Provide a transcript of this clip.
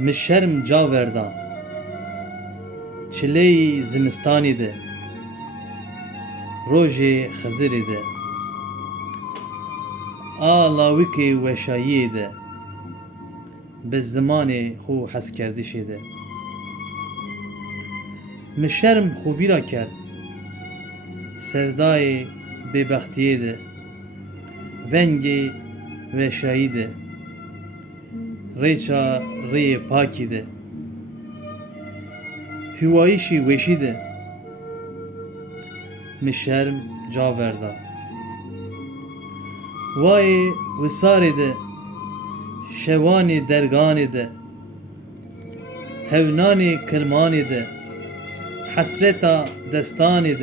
Mi şerm caverda Çileyi zimistanî de Rojê xizirê de A lawikê weşayiyê de Bi zimanê xû hezkerdişê de Mi şerm xû vîra kerd. Sevdayê bêbextiyê de Vengê weşayî de Rêça rêyê pakî de. Hüvayişî weşî de. Mi şerm caverda. Vayê wisarê de. Şevanê derganê de. Hevnanê kilmanê de. Hesreta destanê